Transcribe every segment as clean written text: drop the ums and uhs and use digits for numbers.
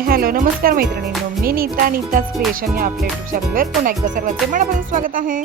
Hi hello नमस्कार मैत्रिणींनो, मी Nita's creation या आपल्या यूट्यूब चॅनलवर पुन्हा एकदा सर्वांचे मनापासून स्वागत आहे.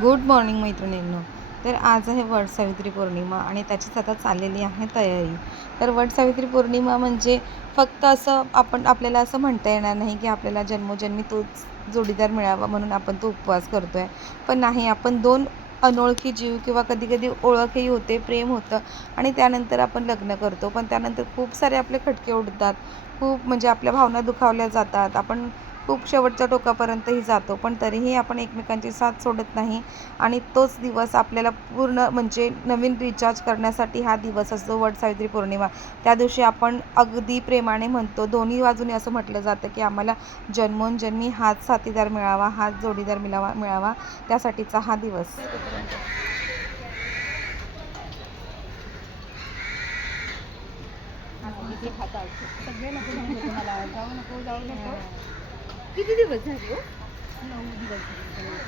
गुड मॉर्निंग मैत्रिणींनो. तर आज आहे वट सावित्री पौर्णिमा आणि त्याचीच आता चाललेली आहे तयारी. तर वट सावित्री पौर्णिमा म्हणजे फक्त असं आपल्याला असं म्हणता येणार नाही की आपल्याला जन्मोजन्मी तोच जोडीदार मिळावा म्हणून आपण तो उपवास करतो आहे. पण नाही, आपण दोन अनोळखी जीव किंवा कधी कधी ओळखही होते, प्रेम होतं आणि त्यानंतर आपण लग्न करतो. पण त्यानंतर खूप सारे आपले खटके उडतात, खूप म्हणजे आपल्या भावना दुखावल्या जातात, आपण खूप शेवटच्या टोकापर्यंतही जातो. पण तरीही आपण एकमेकांची साथ सोडत नाही आणि तोच दिवस आपल्याला पूर्ण म्हणजे नवीन रिचार्ज करण्यासाठी हा दिवस असतो वट सावित्री पौर्णिमा. त्या दिवशी आपण अगदी प्रेमाने म्हणतो, दोन्ही बाजूने असं म्हटलं जातं की आम्हाला जन्मोनजन्मी हाच साथीदार मिळावा, हाच जोडीदार मिळावा त्यासाठीचा हा दिवस. किती दिवस झाले हो? 9 दिवस झाले.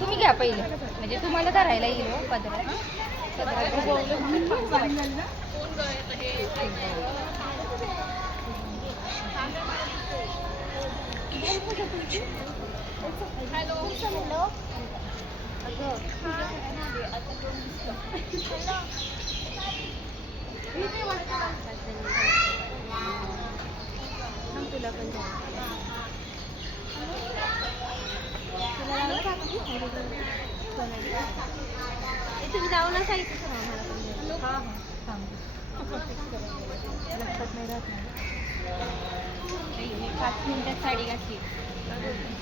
तुम्ही घ्या पहिले, म्हणजे तुम्हाला धरायला येईल पदरात. तुला पण तुम्ही जाऊ ना सांगितलं आम्हाला. लक्षात नाही राहत नाही. 5 मिनिटात साडी घातली,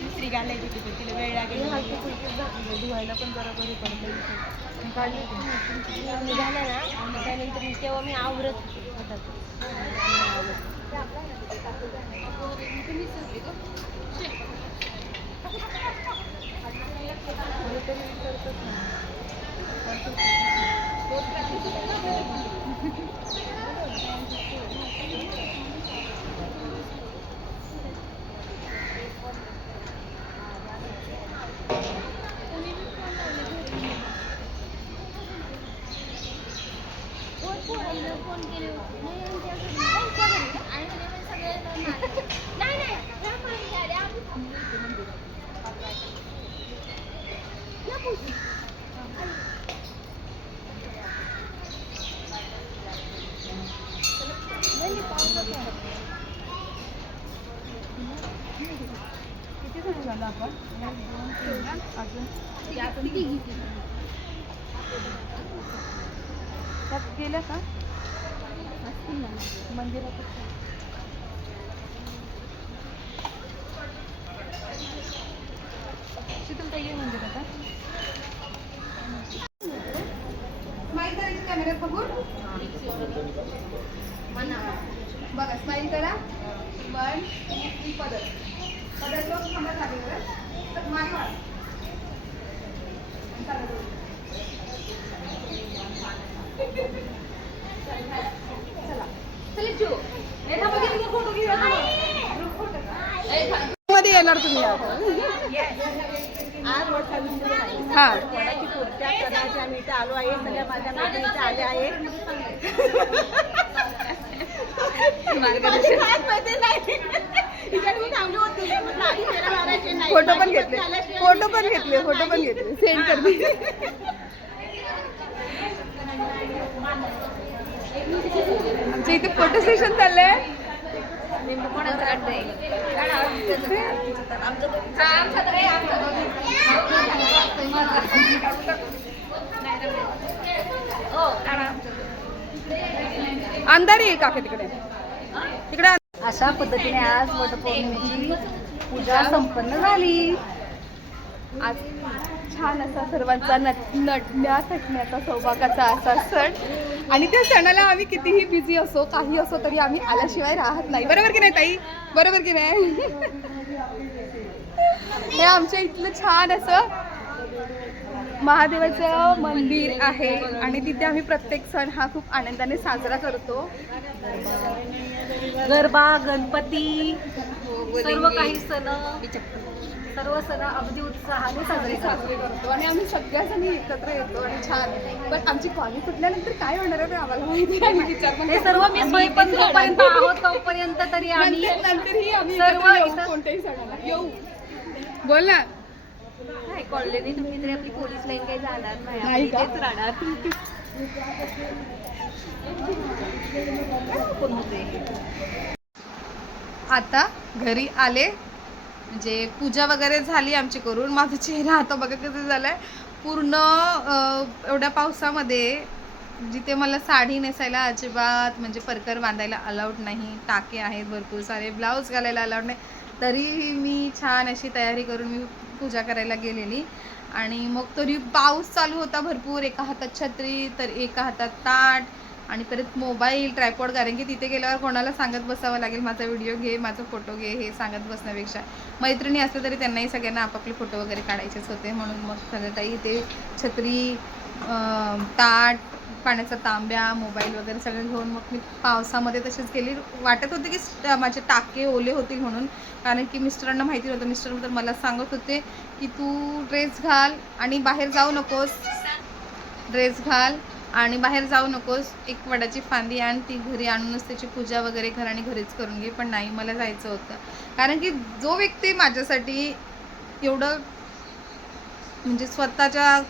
दुसरी घालायची होती, तिला वेळ लागेल. धुवायला पण जरा बरी पडते. मी झालं ना त्यानंतर तेव्हा मी आवरत होतात. फोन केले किती झालं आपण अजून त्यात गेलं का मंदिरात? शीतल ताई मंदिर आता स्माईल करायची कॅमेऱ्यात बघून. बघा, स्माईल करा. 1 2 3 पदर लोक थांबा लागेल तर मागे वाढ. मध्ये येणार तुम्ही आज हा वडाची पूजा करायची. आम्ही इथे आलो आहे, सगळ्या माझ्या मैत्रिणी आल्या आहेत. फोटो पण घेतले सेंड करते. आमच्या इथे फोटो सेशन चाललंय. कोणाचं काढतंय? आमचं अंधारी आहे काका तिकडे तिकडे. अशा पद्धतीने आज वटपौर्णिमेची पूजा संपन्न झाली. आज छान असा सर्वांचा नटण्या थटण्याचा सौभागाचा असा सण, आणि त्या सणाला आम्ही कितीही बिझी असो काही असो तरी आम्ही आल्याशिवाय राहत नाही. बरोबर की नाही ताई? बरोबर की नाही? हे आमच्या इथलं छान असं महादेवाचं मंदिर आहे आणि तिथे आम्ही प्रत्येक सण हा खूप आनंदाने साजरा करतो. गरबा, गणपती, सर्व काही सण, सर्व सण अगदी उत्साहाने साजरे करतो. आणि आम्ही सगळ्याजणी एकत्र येतो आणि छान. पण आमची कॉलेज सुटल्यानंतर काय होणार आहे आम्हाला माहिती आहे. विचार पण हे सर्व मी पण जोपर्यंत आहोत तोपर्यंत तरी आम्ही नंतरही आम्ही सर्व एकत्र येऊ इथं- कोणत्याही सणाला येऊ. बोल ना. काय कॉलनी तुमची तरी आपली पोलीस लाईन काही जाणार नाही नाही, का? तेच राहणार. कोण होते? आता घरी आले, म्हणजे पूजा वगैरे झाली आमची करून. माझा चेहरा आता बघा कसं झालाय पूर्ण एवढ्या पावसामध्ये, जिथे मला साडी नेसायला अजिबात म्हणजे परकर बांधायला अलाउड नाही, टाके आहेत भरपूर सारे, ब्लाऊज घालायला अलाउड नाही, तरीही मी छान अशी तयारी करून मी पूजा करायला गेलेली. आणि मग तरी पाऊस चालू होता भरपूर, एका हातात छत्री तर एका हातात ताट आणि परत मोबाईल ट्रायपॉड, कारण की तिथे गेल्यावर कोणाला सांगत बसावं लागेल माझा व्हिडिओ घे, माझा फोटो घे, हे सांगत बसण्यापेक्षा मैत्रिणी असले तरी त्यांनाही सगळ्यांना आपापले फोटो वगैरे काढायचेच होते. म्हणून मग सगळं काही ते छत्री, ताट, पाण्याचा तांब्या, मोबाईल वगैरे सगळं घेऊन मग मी पावसामध्ये तशीच गेली. वाटत होते की माझे टाके ओले होतील म्हणून, कारण की मिस्टरांना माहिती नव्हतं. मिस्टर तर मला सांगत होते की तू ड्रेस घाल आणि बाहेर जाऊ नकोस, ड्रेस घाल आणि बाहेर जाऊ नकोस, एक वडाची फांदी आण, ती घरी आणूनच त्याची पूजा वगैरे कर आणि घरीच करून घे. पण नाही, मला जायचं होतं, कारण की जो व्यक्ती माझ्यासाठी एवढं म्हणजे स्वतःच्या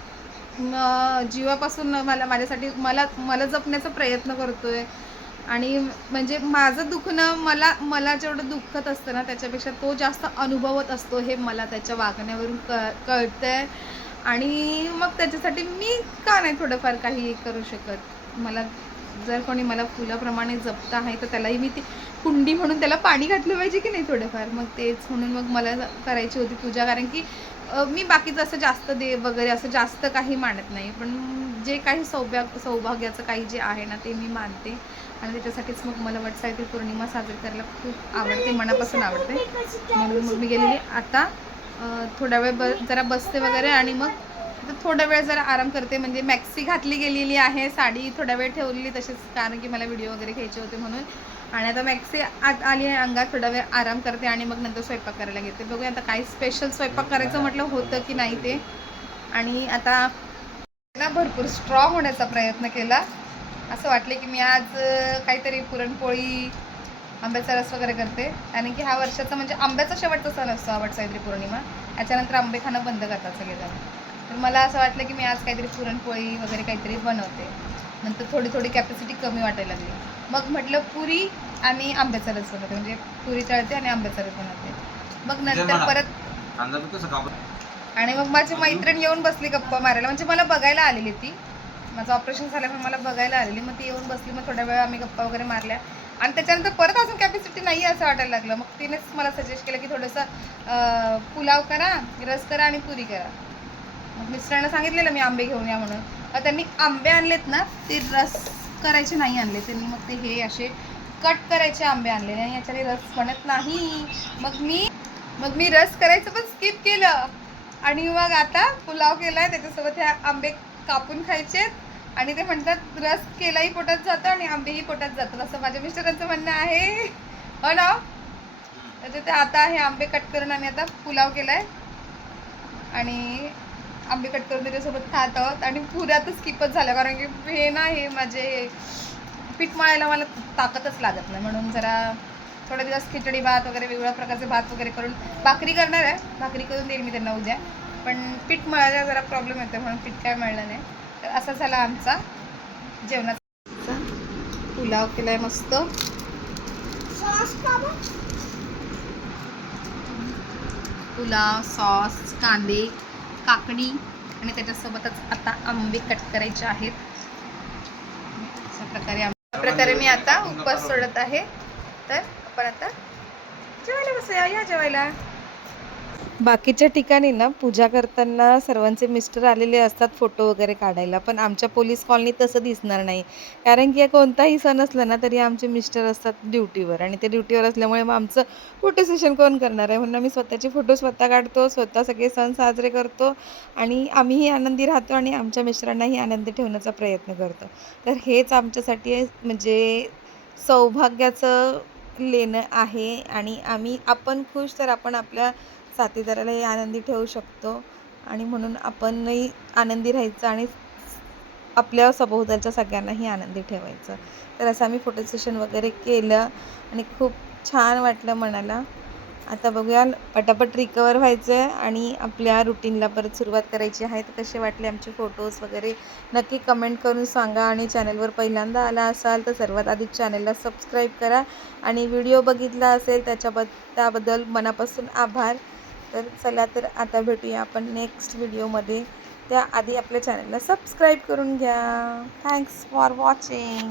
जीवापासून माझ्यासाठी मला जपण्याचा प्रयत्न करतोय, आणि म्हणजे माझं दुखणं मला जेवढं दुःखत असतं ना त्याच्यापेक्षा तो जास्त अनुभवत असतो, हे मला त्याच्या वागण्यावरून कळतंय. आणि मग त्याच्यासाठी मी का नाही थोडंफार काही करू शकत. मला जर कोणी मला फुलाप्रमाणे जपत आहे तर त्यालाही मी ती कुंडी म्हणून त्याला पाणी घातलं पाहिजे की नाही थोडंफार. मग तेच म्हणून मग मला करायची होती पूजा, कारण की मी बाकीचं असं जास्त देव वगैरे असं जास्त काही मानत नाही, पण जे काही सौभाग्याचं काही जे आहे ना ते मी मानते. आणि त्याच्यासाठीच मग मला वटसावित्री पौर्णिमा साजरी करायला खूप आवडते, मनापासून आवडते. म्हणून मग मी गेलेली. आता थोडा वेळ जरा बसते वगैरे आणि मग थोडा वेळ जरा आराम करते. म्हणजे मॅक्सी घातली गेलेली आहे, साडी थोडा वेळ ठेवलेली तशीच, कारण की मला व्हिडिओ वगैरे घ्यायचे होते म्हणून. आणि आता मॅक्सी आत आली आहे अंगात, थोडा वेळ आराम करते आणि मग नंतर स्वयंपाक करायला घेते. बघूया आता काही स्पेशल स्वयंपाक करायचं म्हटलं होतं की नाही ते. आणि आता ना भरपूर स्ट्रॉंग होण्याचा प्रयत्न केला. असं वाटले की मी आज काहीतरी पुरणपोळी, आंब्याचा रस वगैरे करते, कारण की हा वर्षाचा म्हणजे आंब्याचा शेवटचा सण असतो हा वटसावित्री पौर्णिमा. याच्यानंतर आंबे खाणं बंद करतात सगळेजण. तर मला असं वाटलं की मी आज काहीतरी पुरणपोळी वगैरे काहीतरी बनवते. नंतर थोडी कॅपॅसिटी कमी वाटायला लागली. मग म्हटलं पुरी आणि आंब्याचा रस बनवते, म्हणजे पुरी तळते आणि आंब्याचा रस बनवते. मग नंतर परत आणि मग माझी मैत्रीण येऊन बसली गप्पा मारायला, म्हणजे मला बघायला आलेली ती. माझं ऑपरेशन झाल्यामुळे मला बघायला आलेली. मग ती येऊन बसली, मग थोड्या वेळ आम्ही गप्पा वगैरे मारल्या. आणि त्याच्यानंतर परत अजून कॅपॅसिटी नाही असं वाटायला लागलं. मग तिनेच मला सजेस्ट केलं की थोडंसं पुलाव करा, रस करा आणि पुरी करा. मग मिस्टरांना सांगितलेलं मी आंबे घेऊन या म्हणून. त्यांनी आंबे आणलेत ना, ते रस करायचे नाही आणले त्यांनी. मग ते हे असे कट करायचे आंबे आणलेले आणि याच्याने रस बनत नाही. मग मी रस करायचं पण स्किप केलं आणि मग आता पुलाव केलाय, त्याच्यासोबत हे आंबे कापून खायचे. आणि ते म्हणतात रस केलाही पोटात जातो आणि आंबेही पोटात जातात, असं माझ्या मिस्टरांचं म्हणणं आहे. हो ना? तर ते आता हे आंबे कट करून आम्ही आता पुलाव केलाय आणि आंबे कट करून त्याच्यासोबत खात आहोत. आणि पुऱ्या तर स्किपच झाल्या, कारण की हे ना हे माझे पीठ मळायला मला ताकदच लागत नाही. म्हणून जरा थोडे दिवस खिचडी भात वगैरे वेगवेगळ्या प्रकारचे भात वगैरे करून भाकरी करणार आहे. भाकरी करून देईल मी त्यांना उद्या, पण पीठ मळायला जरा प्रॉब्लेम येतो म्हणून पीठ काय मळलं नाही. तर असा झाला आमचा जेवणाचा. पुलाव केलाय मस्त, पुलाव, सॉस, कांदे, काकडी आणि त्याच्यासोबतच आता आंबे कट करायचे आहेत. अशा प्रकारे प्रकारे मी आता उपवास सोडत आहे. तर आपण आता जेवायला बसूया. या जेवायला. बाकीच्या ठिकाणी ना पूजा करताना सर्वांचे मिस्टर आलेले असतात फोटो वगैरे काढायला, पण आमच्या पोलीस कॉलनीत तसं दिसणार नाही. कारण की कोणताही सण असला ना तरी आमचे मिस्टर असतात ड्युटीवर आणि ते ड्युटीवर असल्यामुळे मग आमचं फोटो सेशन कोण करणार आहे, म्हणून आम्ही स्वतःचे फोटो स्वतः काढतो, स्वतः सगळे सण साजरे करतो आणि आम्हीही आनंदी राहतो आणि आमच्या मिस्टरांनाही आनंदी ठेवण्याचा प्रयत्न करतो. तर हेच आमच्यासाठी म्हणजे सौभाग्याचं लेणं आहे आणि आपण खुश तर आपण आपल्या साथीदारालाही आनंदी ठेवू शकतो आणि म्हणून आपणही आनंदी राहायचं आणि आपल्या सभोवतालच्या सगळ्यांनाही आनंदी ठेवायचं. तर असं आम्ही फोटो सेशन वगैरे केलं आणि खूप छान वाटलं मनाला. आता बघूया पटापट रिकवर व्हायचं आहे आणि आपल्या रुटीनला परत सुरुवात करायची आहे. तर कसे वाटले आमचे फोटोज वगैरे नक्की कमेंट करून सांगा आणि चॅनलवर पहिल्यांदा आला असाल तर सर्वात आधी चॅनलला सबस्क्राईब करा आणि व्हिडिओ बघितला असेल त्याबद्दल मनापासून आभार. तर चला तर आता भेटूया आपण नेक्स्ट व्हिडिओमध्ये. त्याआधी आपल्या चॅनलला सबस्क्राईब करून घ्या. Thanks for watching.